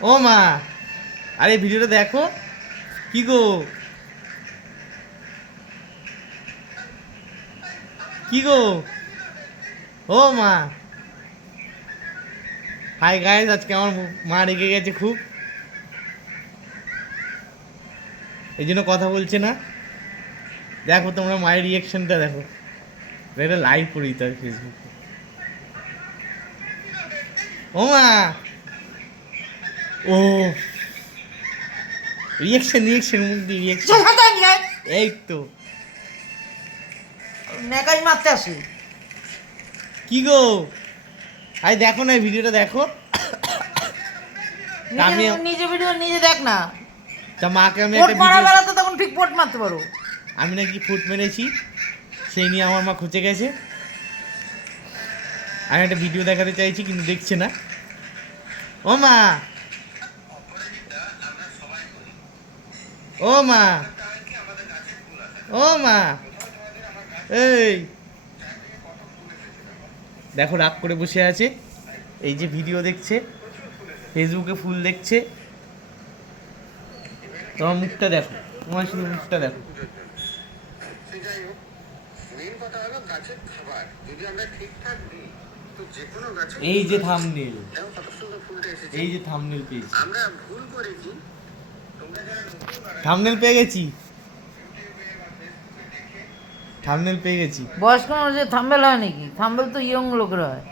ও মা, আরে ভিডিওটা দেখো। কি গো, কি গো, ও মা। হাই গাইস, আজকে আমার মা রেগে গেছে খুব, এই জন্য কথা বলছে না। দেখো তোমরা মায়ের রিয়াকশনটা দেখো। এটা লাইভ করে দিতে হবে ফেসবুকে। ও মা, ও রিয়াকশন রিয়াকশন, মুখ দিয়ে রিয়াকশন। এই তো নেকাই মারতে আসি। কি গো, আরে দেখো না ভিডিওটা দেখো। আমি নিজে ভিডিও নিজে দেখ না। তা মাকে আমি পোট একটা মারা ভিডিও, বেড়াতে তখন ঠিক পোট মারতে পারো। আমি নাকি ফুট মেরেছি, সেই নিয়ে আমার মা খুঁজে গেছে। আমি একটা ভিডিও দেখাতে চাইছি কিন্তু দেখছে না। ও মা, ও মা, ও মা, এই দেখো রাগ করে বসে আছে, এই যে ভিডিও দেখছে, ফেসবুকে ফুল দেখছে। তোমার মুখটা দেখো, তোমার শুধু মুখটা দেখো। এই যে থাম্বনেল, এই যে থাম্বনেল পেয়েছি, থাম্বনেল পেয়ে গেছি, থাম্বনেল পেয়ে গেছি। বয়স্ক মানুষের থাম্বেল হয় নাকি? থাম্বেল তো ইয়ং লোকের হয়।